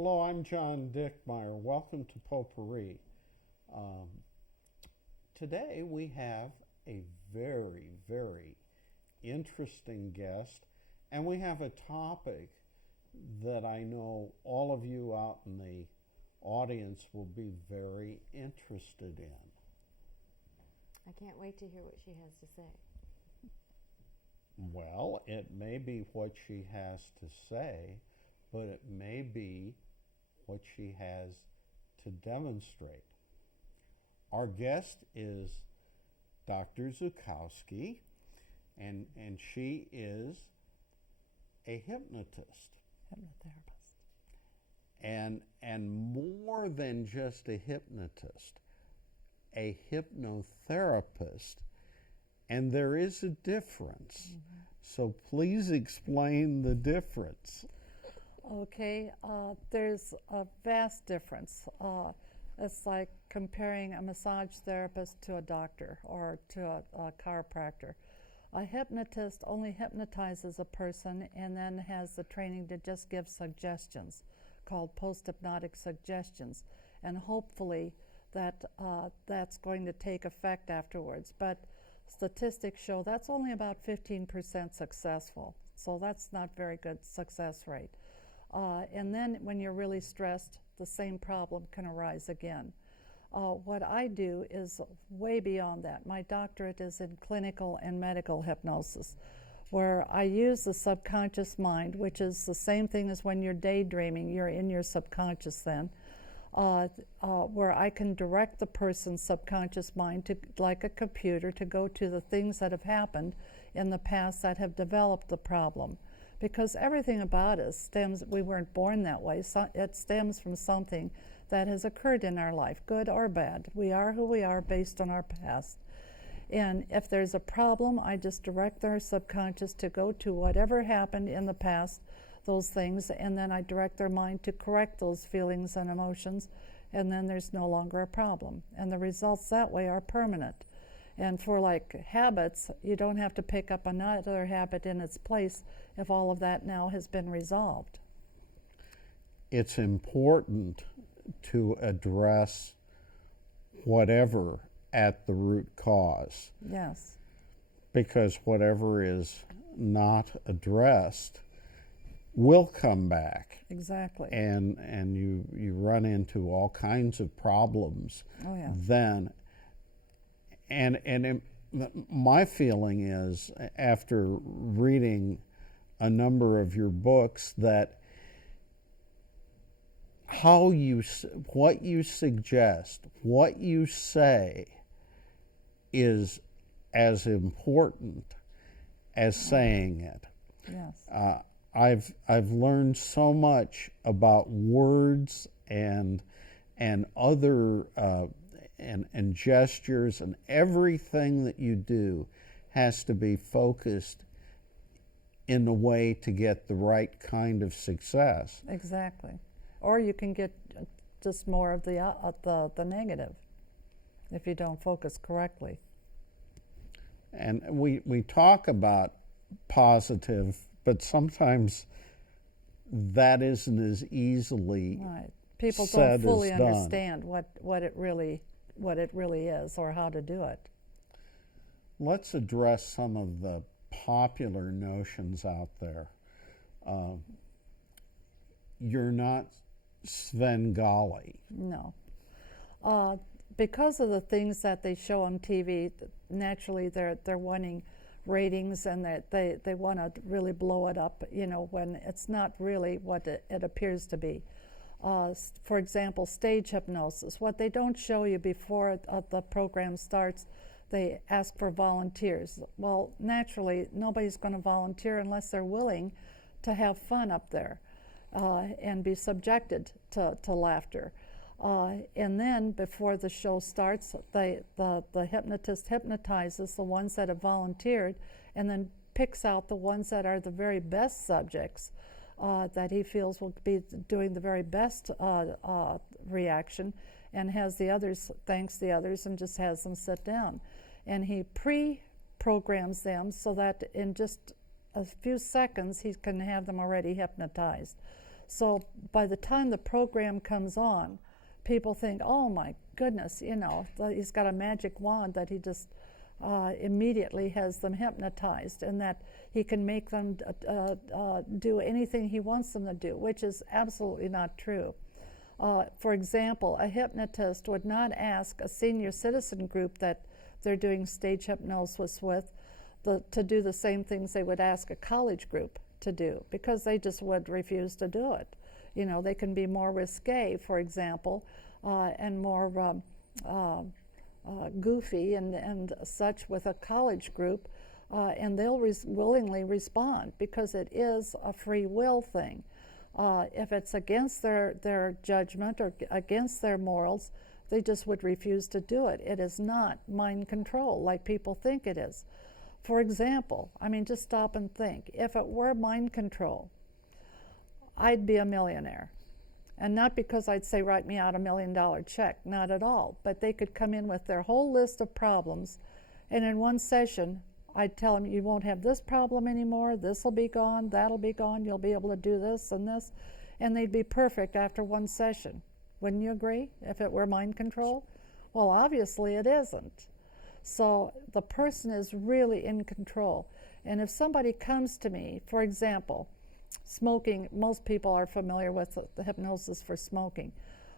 Hello, I'm John Dickmeyer. Welcome to Potpourri. Um, Today we have a very, very interesting guest, and we have a topic that I know all of you out in the audience will be very interested in. I can't wait to hear what she has to say. Well, it may be what she has to say, but it may be what she has to demonstrate. Our guest is Dr. Zukowski, and she is a hypnotist. Hypnotherapist. And more than just a hypnotist, a hypnotherapist. And there is a difference. Mm-hmm. So please explain the difference. Okay, there's a vast difference. It's like comparing a massage therapist to a doctor or to a chiropractor. A hypnotist only hypnotizes a person and then has the training to just give suggestions called post-hypnotic suggestions. And hopefully that's going to take effect afterwards. But statistics show that's only about 15% successful. So that's not very good success rate. And then when you're really stressed, the same problem can arise again. What I do is way beyond that. My doctorate is in clinical and medical hypnosis, where I use the subconscious mind, which is the same thing as when you're daydreaming, you're in your subconscious then, where I can direct the person's subconscious mind to, like a computer, to go to the things that have happened in the past that have developed the problem. Because everything about us stems, we weren't born that way, so it stems from something that has occurred in our life, good or bad. We are who we are based on our past. And if there's a problem, I just direct our subconscious to go to whatever happened in the past, those things, and then I direct their mind to correct those feelings and emotions, and then there's no longer a problem. And the results that way are permanent. And for like habits, you don't have to pick up another habit in its place if all of that now has been resolved. It's important to address whatever at the root cause. Yes. Because whatever is not addressed will come back. Exactly. And you run into all kinds of problems. Oh, yeah. Then. My feeling is, after reading a number of your books, that what you suggest, what you say, is as important as saying it. Yes. I've learned so much about words and other and gestures, and everything that you do has to be focused in a way to get the right kind of success. Exactly. Or you can get just more of the negative if you don't focus correctly. And we talk about positive, but sometimes that isn't as easily right. People said don't fully as done. understand what it really is or how to do it. Let's address some of the popular notions out there. You're not Svengali. No. Because of the things that they show on TV, naturally they're wanting ratings, and that they want to really blow it up, when it's not really what it appears to be. For example, stage hypnosis. What they don't show you before the program starts, they ask for volunteers. Well, naturally, nobody's going to volunteer unless they're willing to have fun up there and be subjected to laughter. And then before the show starts, the hypnotist hypnotizes the ones that have volunteered and then picks out the ones that are the very best subjects that he feels will be doing the very best reaction, and has the others, thanks the others, and just has them sit down. And he pre-programs them so that in just a few seconds he can have them already hypnotized. So by the time the program comes on, people think, oh my goodness, he's got a magic wand that he just immediately has them hypnotized, and that he can make them do anything he wants them to do, which is absolutely not true. For example, a hypnotist would not ask a senior citizen group that they're doing stage hypnosis with to do the same things they would ask a college group to do, because they just would refuse to do it. They can be more risque, for example, and more goofy and such with a college group, and they'll willingly respond, because it is a free will thing. If it's against their judgment or against their morals, they just would refuse to do it. It is not mind control like people think it is. For example, just stop and think. If it were mind control, I'd be a millionaire. And not because I'd say, write me out $1 million check, not at all. But they could come in with their whole list of problems, and in one session, I'd tell them, you won't have this problem anymore, this will be gone, that'll be gone, you'll be able to do this and this, and they'd be perfect after one session. Wouldn't you agree, if it were mind control? Well, obviously it isn't. So the person is really in control. And if somebody comes to me, for example, smoking, most people are familiar with the hypnosis for smoking.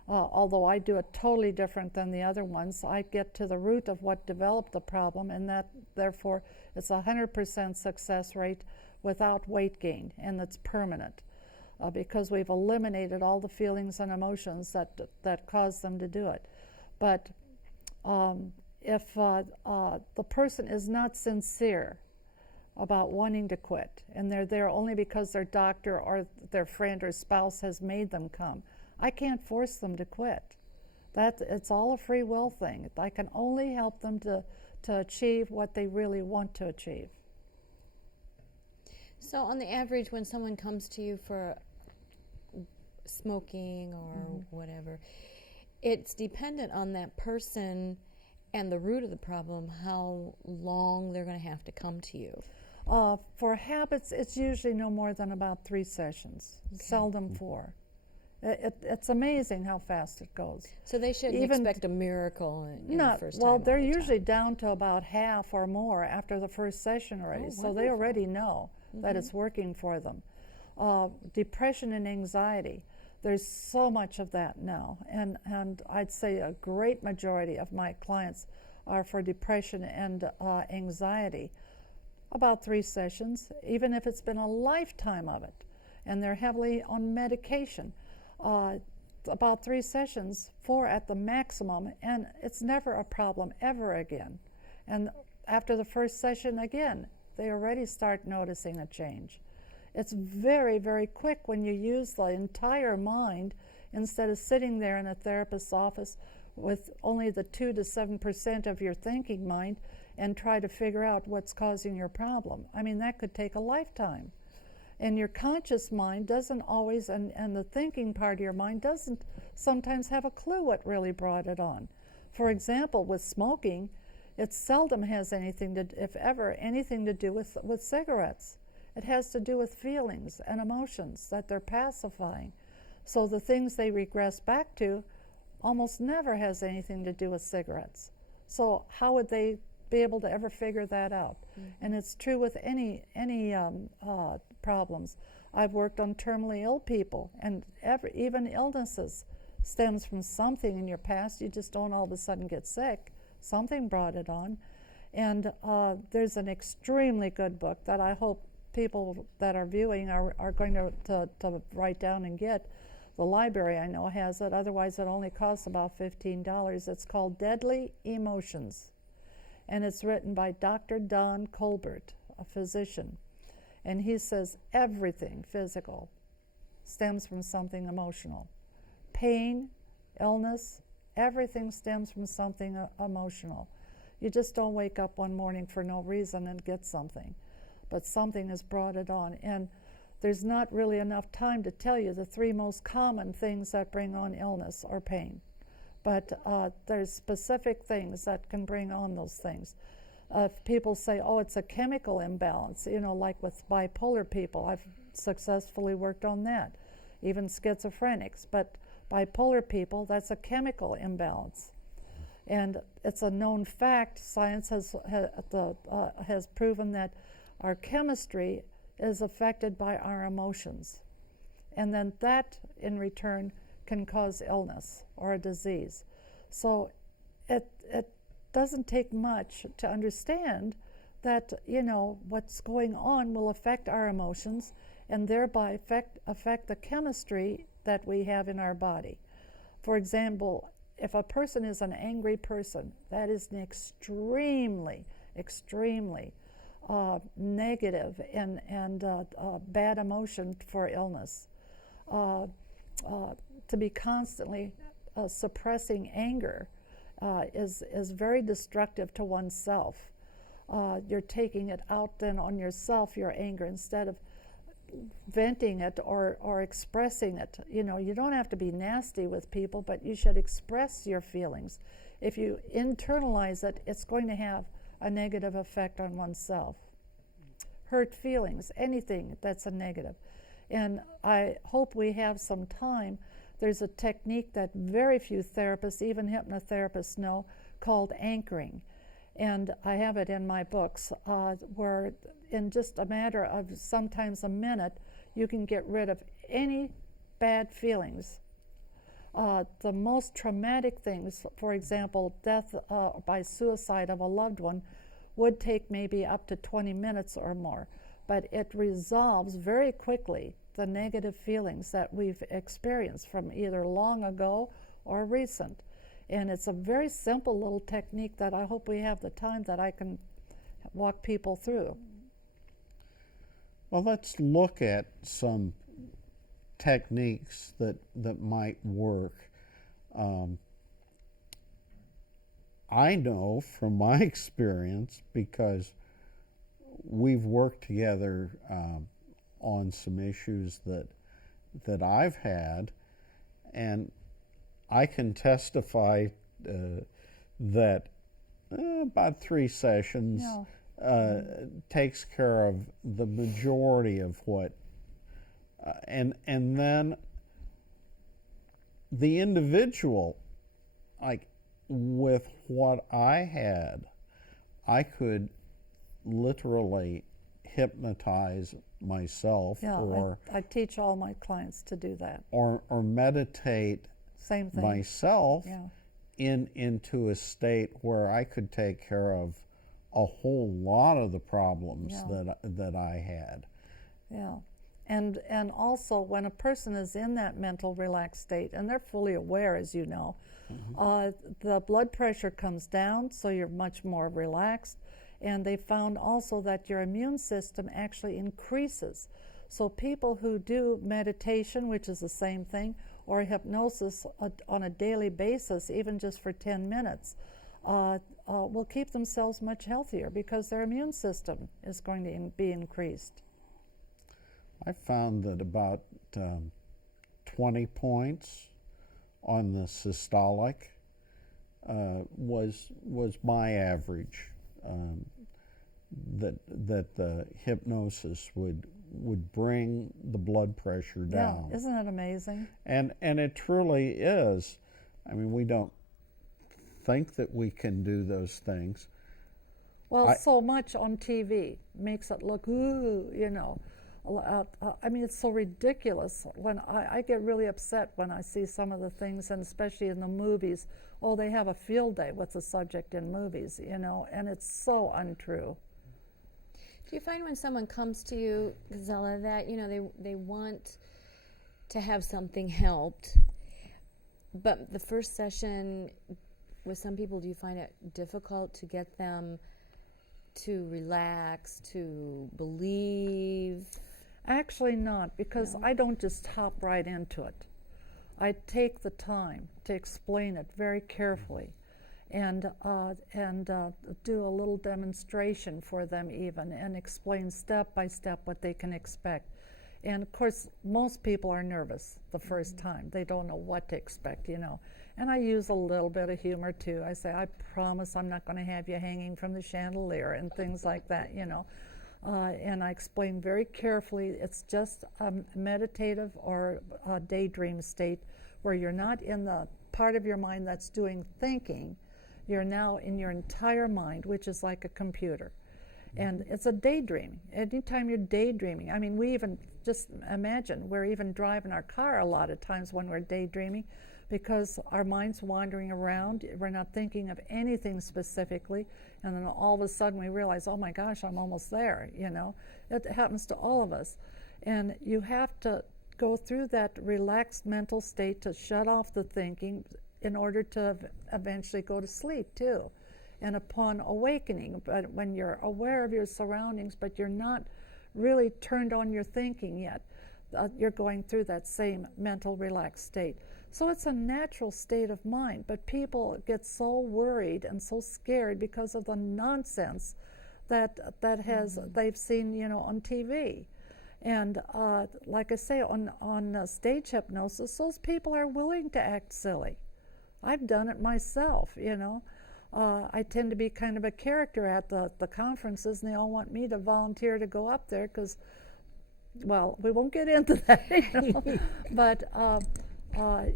Although I do it totally different than the other ones. I get to the root of what developed the problem, and that therefore it's 100% success rate without weight gain, and it's permanent, because we've eliminated all the feelings and emotions that cause them to do it. But if the person is not sincere about wanting to quit, and they're there only because their doctor or their friend or spouse has made them come, I can't force them to quit. It's all a free will thing. I can only help them to achieve what they really want to achieve. So on the average, when someone comes to you for smoking or whatever, it's dependent on that person and the root of the problem, how long they're going to have to come to you. For habits, it's usually no more than about 3 sessions, seldom 4. It's amazing how fast it goes. So they shouldn't expect a miracle in the first time. Well, they're usually down to about half or more after the first session already. So they already know that it's working for them. Depression and anxiety, there's so much of that now. And I'd say a great majority of my clients are for depression and anxiety. About 3 sessions, even if it's been a lifetime of it, and they're heavily on medication. About 3 sessions, 4 at the maximum, and it's never a problem ever again. And after the first session again, they already start noticing a change. It's very, very quick when you use the entire mind instead of sitting there in a therapist's office with only the 2 to 7% of your thinking mind and try to figure out what's causing your problem. That could take a lifetime. And your conscious mind doesn't always, and the thinking part of your mind doesn't sometimes have a clue what really brought it on. For example, with smoking, it seldom has anything to, if ever, anything to do with cigarettes. It has to do with feelings and emotions that they're pacifying. So the things they regress back to almost never has anything to do with cigarettes. So how would they be able to ever figure that out? And it's true with any problems. I've worked on terminally ill people, and even illnesses stems from something in your past. You just don't all of a sudden get sick. Something brought it on. And there's an extremely good book that I hope people that are viewing are going to write down and get. The library, I know, has it. Otherwise, it only costs about $15. It's called Deadly Emotions. And it's written by Dr. Don Colbert, a physician. And he says everything physical stems from something emotional. Pain, illness, everything stems from something emotional. You just don't wake up one morning for no reason and get something. But something has brought it on. And there's not really enough time to tell you the 3 most common things that bring on illness or pain. But there's specific things that can bring on those things. If people say, oh, it's a chemical imbalance, like with bipolar people, I've successfully worked on that. even schizophrenics. But bipolar people, that's a chemical imbalance. And it's a known fact, science has proven that our chemistry is affected by our emotions. And then that, in return, can cause illness or a disease. So it doesn't take much to understand that, what's going on will affect our emotions and thereby affect the chemistry that we have in our body. For example, if a person is an angry person, that is an extremely negative and bad emotion for illness. To be constantly suppressing anger is very destructive to oneself. You're taking it out then on yourself, your anger, instead of venting it or expressing it. You don't have to be nasty with people, but you should express your feelings. If you internalize it, it's going to have a negative effect on oneself. Hurt feelings, anything that's a negative. And I hope we have some time. There's a technique that very few therapists, even hypnotherapists, know, called anchoring. And I have it in my books, where in just a matter of sometimes a minute, you can get rid of any bad feelings. The most traumatic things, for example, death by suicide of a loved one, would take maybe up to 20 minutes or more. But it resolves very quickly the negative feelings that we've experienced from either long ago or recent. And it's a very simple little technique that I hope we have the time that I can walk people through. Well, let's look at some techniques that might work. I know from my experience, because we've worked together on some issues that I've had, and I can testify that about 3 sessions takes care of the majority of what, and then the individual, like with what I had, I could literally hypnotize myself, or I teach all my clients to do that, or meditate same thing myself into a state where I could take care of a whole lot of the problems that I had. And also when a person is in that mental relaxed state and they're fully aware, as you know, the blood pressure comes down, so you're much more relaxed. And they found also that your immune system actually increases. So people who do meditation, which is the same thing, or hypnosis on a daily basis, even just for 10 minutes, will keep themselves much healthier because their immune system is going to be increased. I found that about 20 points on the systolic was my average. That the hypnosis would bring the blood pressure down. Yeah, isn't it amazing? And it truly is. I mean, we don't think that we can do those things. Well, so much on TV makes it look, I mean, it's so ridiculous. When I get really upset when I see some of the things, and especially in the movies. Oh, they have a field day with the subject in movies, and it's so untrue. Do you find when someone comes to you, Gisela, that they want to have something helped, but the first session with some people, do you find it difficult to get them to relax, to believe? Actually not, because I don't just hop right into it. I take the time to explain it very carefully and do a little demonstration for them even, and explain step by step what they can expect. And of course, most people are nervous the first time. They don't know what to expect, And I use a little bit of humor too. I say, I promise I'm not going to have you hanging from the chandelier and things like that, And I explain very carefully it's just a meditative or a daydream state where you're not in the part of your mind that's doing thinking. You're now in your entire mind, which is like a computer. And it's a daydream. Anytime you're daydreaming, I mean, we even just imagine we're even driving our car a lot of times when we're daydreaming because our mind's wandering around. We're not thinking of anything specifically. And then all of a sudden we realize, oh my gosh, I'm almost there, you know. It happens to all of us. And you have to go through that relaxed mental state to shut off the thinking in order to eventually go to sleep too. And upon awakening, but when you're aware of your surroundings, but you're not really turned on your thinking yet, you're going through that same mental relaxed state. So it's a natural state of mind, but people get so worried and so scared because of the nonsense that they've seen, you know, on TV. And like I say, on stage hypnosis, those people are willing to act silly. I've done it myself, you know. I tend to be kind of a character at the conferences, and they all want me to volunteer to go up there because, well, we won't get into that, you know. But,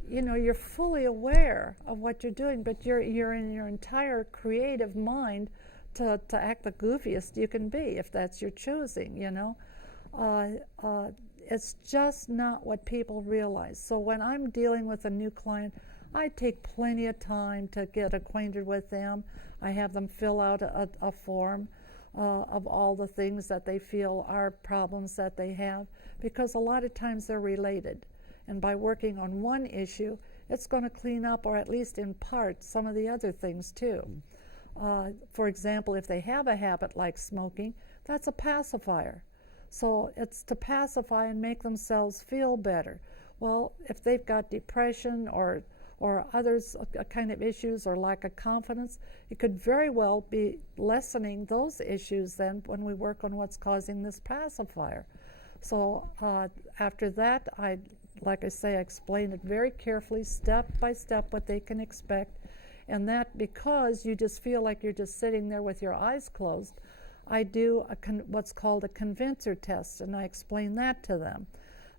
you know, you're fully aware of what you're doing, but you're in your entire creative mind to act the goofiest you can be, if that's your choosing, you know. It's just not what people realize. So when I'm dealing with a new client, I take plenty of time to get acquainted with them. I have them fill out a form of all the things that they feel are problems that they have, because a lot of times they're related. And by working on one issue, it's going to clean up, or at least in part, some of the other things too. For example, if they have a habit like smoking, that's a pacifier. So it's to pacify and make themselves feel better. Well, if they've got depression or others kind of issues or lack of confidence, it could very well be lessening those issues then when we work on what's causing this pacifier. So after that, like I say, I explain it very carefully, step by step, what they can expect. And that, because you just feel like you're just sitting there with your eyes closed, I do what's called a convincer test, and I explain that to them.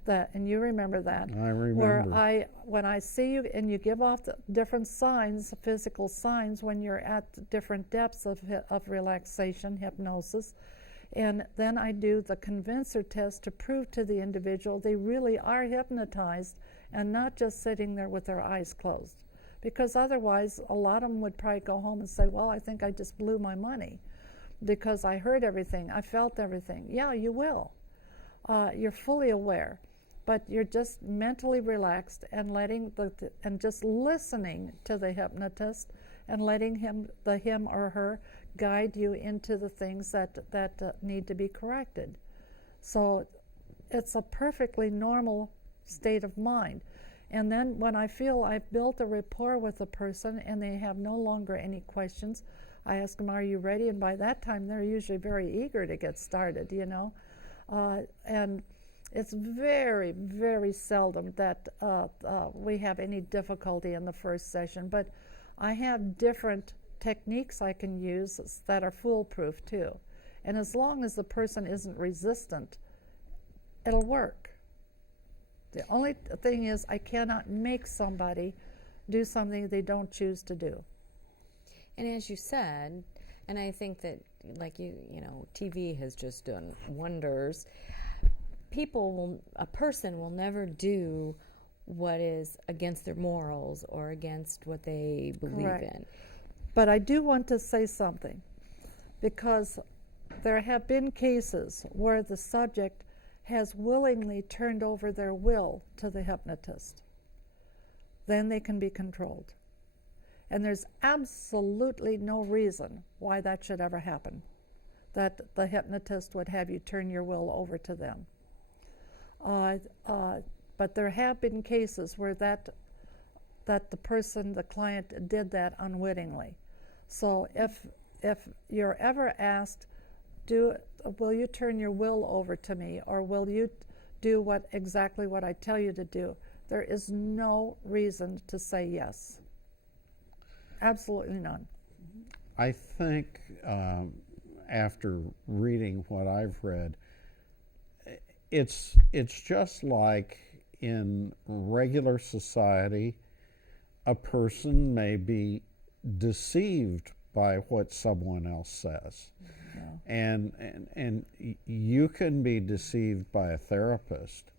And you remember that. I remember. Where when I see you and you give off the different signs, physical signs, when you're at different depths of relaxation, hypnosis, and then I do the convincer test to prove to the individual they really are hypnotized and not just sitting there with their eyes closed. Because otherwise, a lot of them would probably go home and say, well, I think I just blew my money because I heard everything, I felt everything. Yeah, you will. You're fully aware. But you're just mentally relaxed and letting and just listening to the hypnotist and letting him or her guide you into the things that need to be corrected. So it's a perfectly normal state of mind. And then when I feel I've built a rapport with a person and they have no longer any questions, I ask them, are you ready? And by that time, they're usually very eager to get started, you know. And it's very, very seldom that we have any difficulty in the first session, but I have different techniques I can use that are foolproof too. And as long as the person isn't resistant, it'll work. The only thing is I cannot make somebody do something they don't choose to do. And as you said, and I think that, like you know, TV has just done wonders. A person will never do what is against their morals or against what they believe in. But I do want to say something, because there have been cases where the subject has willingly turned over their will to the hypnotist. Then they can be controlled. And there's absolutely no reason why that should ever happen, that the hypnotist would have you turn your will over to them. But there have been cases where that the client did that unwittingly. So if you're ever asked, will you turn your will over to me, or will you do exactly what I tell you to do, there is no reason to say yes. Absolutely none. I think, after reading what I've read, it's just like in regular society, a person may be deceived by what someone else says. And you can be deceived by a therapist.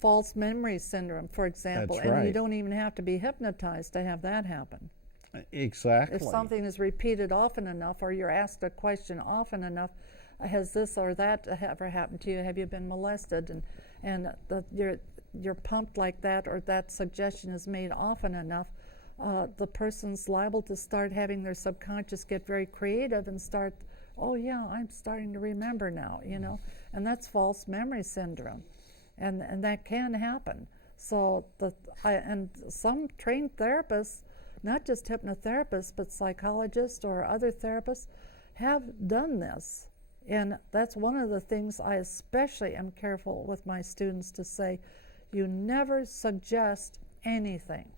False memory syndrome, for example, That's and right. you don't even have to be hypnotized to have that happen. Exactly. If something is repeated often enough, or you're asked a question often enough, has this or that ever happened to you? Have you been molested? And you're pumped like that, or that suggestion is made often enough, the person's liable to start having their subconscious get very creative and start, oh yeah, I'm starting to remember now, and that's false memory syndrome, and that can happen. So and some trained therapists, not just hypnotherapists, but psychologists or other therapists, have done this, and that's one of the things I especially am careful with my students to say: you never suggest anything.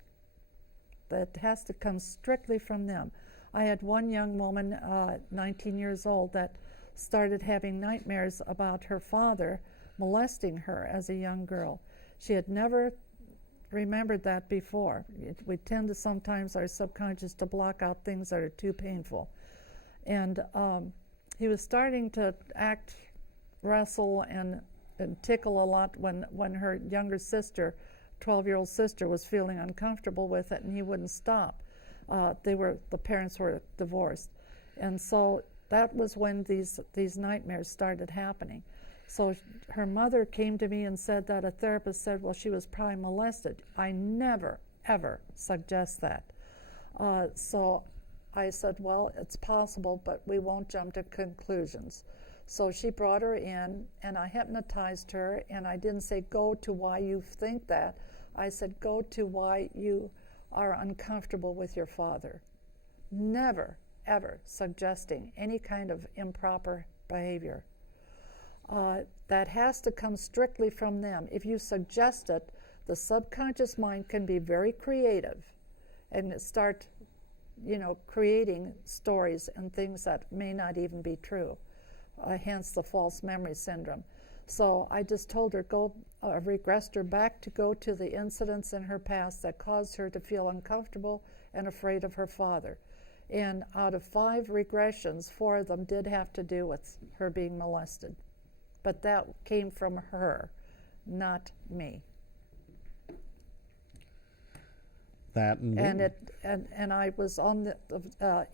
That has to come strictly from them. I had one young woman, 19 years old, that started having nightmares about her father molesting her as a young girl. She had never remembered that before. We tend to sometimes, our subconscious, to block out things that are too painful. And he was starting to act, wrestle, and tickle a lot when her younger sister, 12-year-old sister, was feeling uncomfortable with it, and he wouldn't stop. The parents were divorced, and so that was when these nightmares started happening. So her mother came to me and said that a therapist said, well, she was probably molested. I never, ever suggest that. So I said, well, it's possible, but we won't jump to conclusions. So she brought her in, and I hypnotized her, and I didn't say, go to why you think that. I said, go to why you are uncomfortable with your father. Never, ever suggesting any kind of improper behavior. That has to come strictly from them. If you suggest it, the subconscious mind can be very creative and start, creating stories and things that may not even be true. Hence the false memory syndrome. So I just told her, regressed her back to go to the incidents in her past that caused her to feel uncomfortable and afraid of her father. And out of 5 regressions, 4 of them did have to do with her being molested. But that came from her, not me. That indeed. And I was on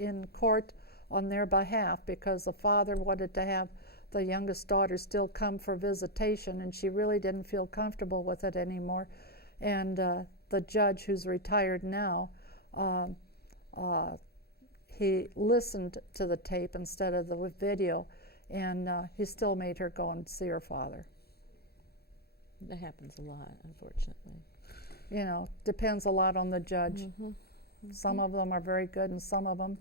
in court on their behalf because the father wanted to have the youngest daughter still come for visitation, and she really didn't feel comfortable with it anymore. And the judge, who's retired now, he listened to the tape instead of the video, and he still made her go and see her father. That happens a lot, unfortunately. Depends a lot on the judge. Mm-hmm. Mm-hmm. Some of them are very good, and some of them,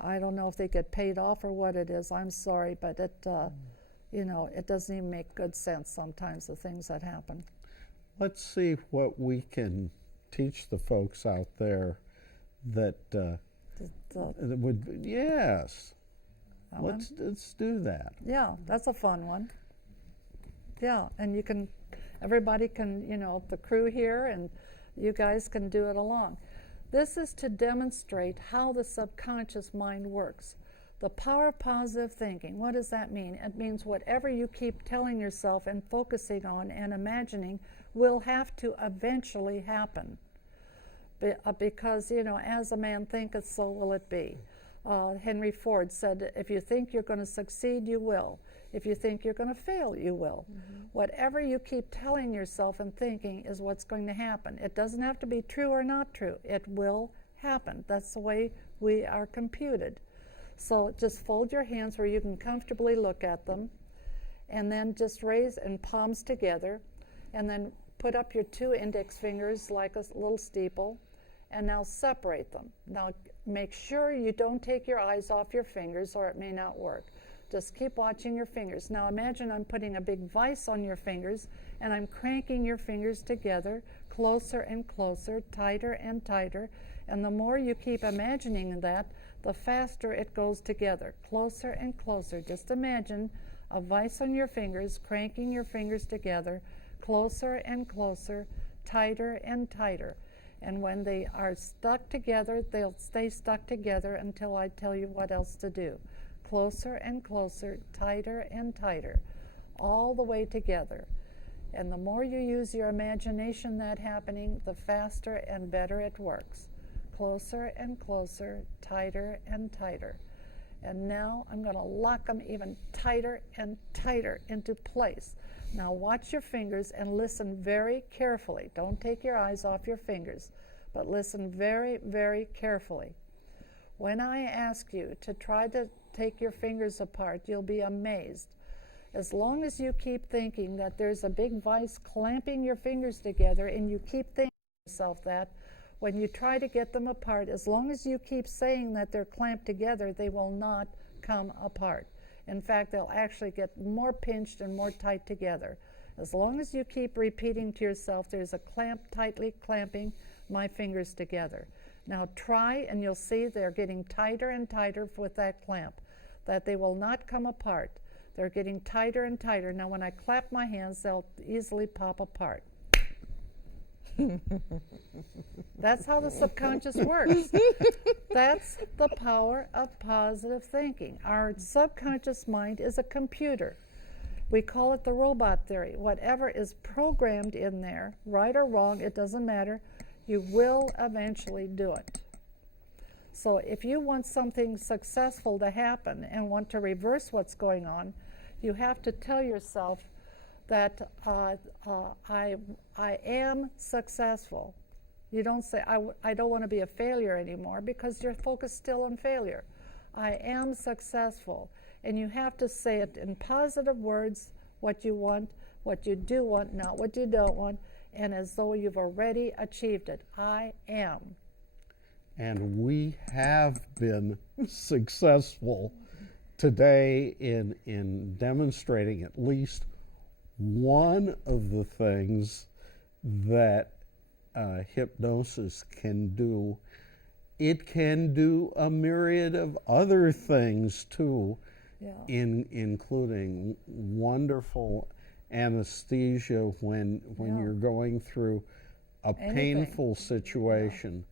I don't know if they get paid off or what it is. I'm sorry, but it doesn't even make good sense sometimes, the things that happen. Let's see what we can teach the folks out there that would, yes. Let's do that. Yeah, that's a fun one. Yeah, and everybody can, the crew here and you guys can do it along. This is to demonstrate how the subconscious mind works. The power of positive thinking. What does that mean? It means whatever you keep telling yourself and focusing on and imagining will have to eventually happen. Because, as a man thinketh, so will it be. Henry Ford said, if you think you're going to succeed, you will. If you think you're going to fail, you will. Mm-hmm. Whatever you keep telling yourself and thinking is what's going to happen. It doesn't have to be true or not true. It will happen. That's the way we are computed. So just fold your hands where you can comfortably look at them, and then just raise and palms together, and then put up your 2 index fingers like a little steeple, and now separate them. Now make sure you don't take your eyes off your fingers or it may not work. Just keep watching your fingers. Now imagine I'm putting a big vise on your fingers and I'm cranking your fingers together, closer and closer, tighter and tighter, And the more you keep imagining that, the faster it goes together, closer and closer. Just imagine a vise on your fingers, cranking your fingers together, closer and closer, tighter and tighter. And when they are stuck together, they'll stay stuck together until I tell you what else to do. Closer and closer, tighter and tighter, all the way together. And the more you use your imagination that happening, the faster and better it works. Closer and closer, tighter and tighter. And now I'm going to lock them even tighter and tighter into place. Now watch your fingers and listen very carefully. Don't take your eyes off your fingers, but listen very, very carefully. When I ask you to try to take your fingers apart, you'll be amazed. As long as you keep thinking that there's a big vise clamping your fingers together, and you keep thinking to yourself that, when you try to get them apart, as long as you keep saying that they're clamped together, they will not come apart. In fact, they'll actually get more pinched and more tight together. As long as you keep repeating to yourself, there's a clamp tightly clamping my fingers together. Now try, and you'll see they're getting tighter and tighter with that clamp, that they will not come apart. They're getting tighter and tighter. Now when I clap my hands, they'll easily pop apart. That's how the subconscious works. That's the power of positive thinking. Our subconscious mind is a computer. We call it the robot theory. Whatever is programmed in there, right or wrong, it doesn't matter, you will eventually do it. So if you want something successful to happen and want to reverse what's going on, you have to tell yourself that I am successful. You don't say, I don't want to be a failure anymore, because you're focused still on failure. I am successful. And you have to say it in positive words, what you want, what you do want, not what you don't want, and as though you've already achieved it. I am. And we have been successful today in demonstrating at least one of the things that hypnosis can do. It can do a myriad of other things too, including wonderful anesthesia when you're going through a painful situation.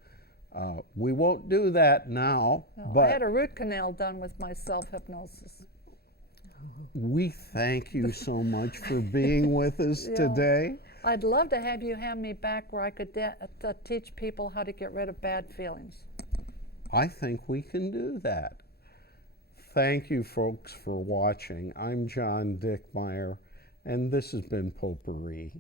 We won't do that now. No, but I had a root canal done with my self-hypnosis. We thank you so much for being with us today. I'd love to have you have me back where I could teach people how to get rid of bad feelings. I think we can do that. Thank you, folks, for watching. I'm John Dickmeyer, and this has been Potpourri.